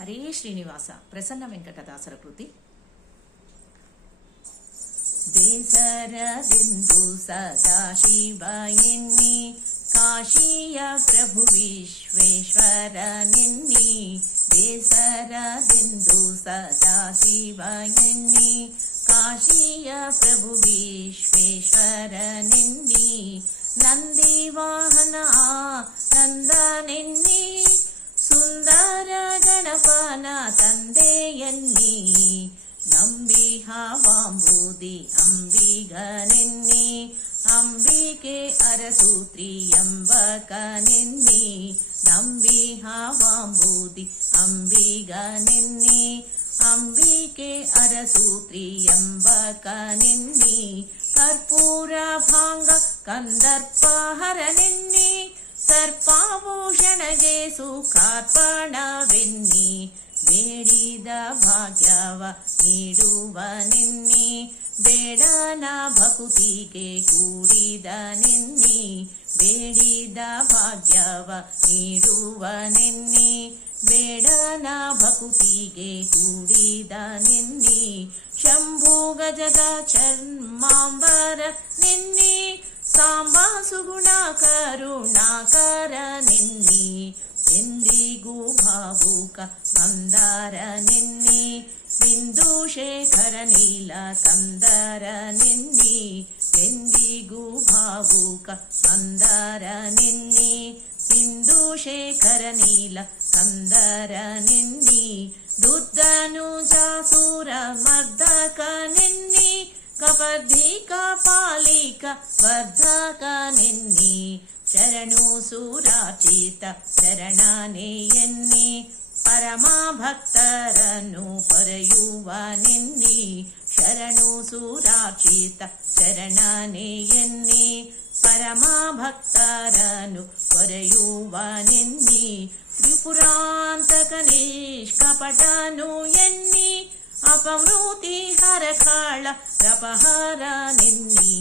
ಹರೇ ಶ್ರೀನಿವಾಸ. ಪ್ರಸನ್ನ ವೆಂಕಟದಾಸರ ಕೃತಿ. ಬೇಸರದೆಂದು ಸದಾಶಿವ ಎನ್ನಿ ಕಾಶಿಯ ಪ್ರಭು ವಿಶ್ವೇಶ್ವರ ನೆನ್ನಿ. ಬೇಸರದೆಂದು ಸದಾಶಿವ ಎನ್ನಿ ಕಾಶಿಯ ಪ್ರಭು ವಿಶ್ವೇಶ್ವರ ನೆನ್ನಿ. ನಂದಿ ವಾಹನ ನಂದನೆನ್ನಿ ಸುಂದರ ಗಣಪನ ತಂದೆಯನ್ನಿ. ನಂಬಿಹಾವಾಂಬುದಿ ಅಂಬಿಗನೆನ್ನಿ ಅಂಬಿಕೆ ಅರಸೂತ್ರಿ ಎಂಬಕನೆನ್ನಿ. ನಂಬಿಹಾವಾಂಬುದಿ ಅಂಬಿಗನೆನ್ನಿ ಅಂಬಿಕೆ ಅರಸೂತ್ರಿ ಎಂಬಕನೆನ್ನಿ. ಕರ್ಪೂರ ಭಾಂಗ ಕಂದರ್ಪಹರನೆನ್ನಿ ಸರ್ಪಾಭೂಷಣಗೆ ಸುಖಾರ್ಪಣವೆನ್ನಿ. ಬೇಡಿದ ಭಾಗ್ಯವ ನೀಡುವನೆನ್ನಿ ಬೇಡನ ಭಕುತಿಗೆ ಕೂಡಿದನೆನ್ನಿ. ಬೇಡಿದ ಭಾಗ್ಯವ ನೀಡುವನೆನ್ನಿ ಬೇಡನ ಭಕುತಿಗೆ ಕೂಡಿದನೆನ್ನಿ. ಶಂಭು ಗಜದ ಚರ್ಮಾಂಬರ ನೆನ್ನಿ ಸಾಂಬ ಸುಗುಣ ಕರುಣಾಕರ ನೆನ್ನಿ. ಎಂದಿಗೂ ಭಾವುಕ ಮಂದಾರ ನೆನ್ನಿ ಬಿಂದು ಶೇಖರ ನೀಲ ಕಂದರ ನೆನ್ನಿ. ಎಂದಿಗೂ ಭಾವುಕ ಮಂದಾರ ನೆನ್ನಿ ಬಿಂದು ಶೇಖರ ನೀಲ ಕಂದರ ನೆನ್ನಿ. ದುದ್ದನು ಜಾಸೂರ ಮರ್ದಕ ನೆನ್ನಿ ಕಪರ್ಧಿಕ ಪಾಲಿಕ ವರ್ಧಕ ನೆನ್ನಿ. ಶರಣು ಸುರಾಚಿತ ಶರಣನೆ ಎನ್ನಿ ಪರಮ ಭಕ್ತರನ್ನು ಪೊರೆಯುವ ನೆನ್ನಿ. ಶರಣು ಸುರಾಚಿತ ಶರಣನೆ ಎನ್ನಿ ಪರಮ ಭಕ್ತರನ್ನು ಪೊರೆಯುವ ನೆನ್ನಿ. ತ್ರಿಪುರಾಂತಕ ನಿಷ್ಕಪಟನು ಎನ್ನಿ ಅಪಮೃತಿ ಹರಕಾಳ ರಪಹರ ನೆನ್ನಿ.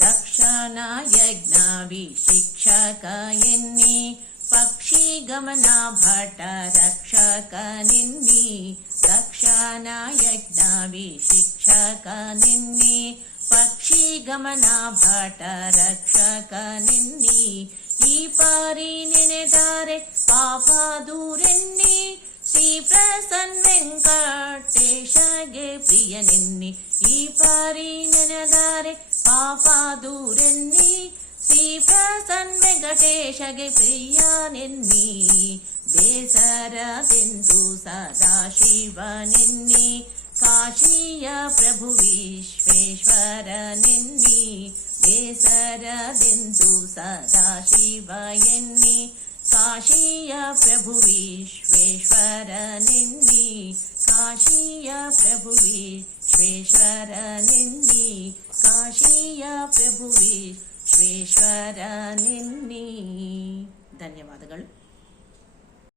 ದಕ್ಷನ ಯಜ್ಞ ವಿಶಿಕ್ಷಕ ಎನ್ನಿ ಪಕ್ಷಿ ಗಮನ ಭಟ ರಕ್ಷಕ ನೆನ್ನಿ. ದಕ್ಷನ ಯಜ್ಞ ವಿಶಿಕ್ಷಕ ನೆನ್ನಿ ಪಕ್ಷಿ ಗಮನ ಭಟ ರಕ್ಷಕ ನೆನ್ನಿ. ಈ ಪಾರಿ ನೆನೆದರೆ ಪಾಪ ದೂರೆನ್ನಿ ಶ್ರೀ ಪ್ರಸನ್ನ ವೆಂಕಟೇಶಗೆ ಪ್ರಿಯನೆನ್ನಿ. ಈ ಪಾರಿ ನೆನೆದರೆ ಪಾಪ ದೂರೆನ್ನಿ ಶ್ರೀ ಪ್ರಸನ್ನ ವೆಂಕಟೇಶಗೆ ಪ್ರಿಯನೆನ್ನಿ. ಬೇಸರದೆಂದು ಸದಾಶಿವನೆನ್ನಿ ಕಾಶಿಯ ಪ್ರಭು ವಿಶ್ವೇಶ್ವರ ನೆನ್ನಿ. ಬೇಸರದೆಂದು ಸದಾಶಿವ ಎನ್ನಿ ಕಾಶಿಯ ಪ್ರಭು ವಿಶ್ವೇಶ್ವರ ನೆನ್ನಿ. ಕಾಶಿಯ ಪ್ರಭು ವಿಶ್ವೇಶ್ವರ ನೆನ್ನಿ ಕಾಶಿಯ ಪ್ರಭು ವಿಶ್ವೇಶ್ವರ ನೆನ್ನಿ. ಧನ್ಯವಾದಗಳು.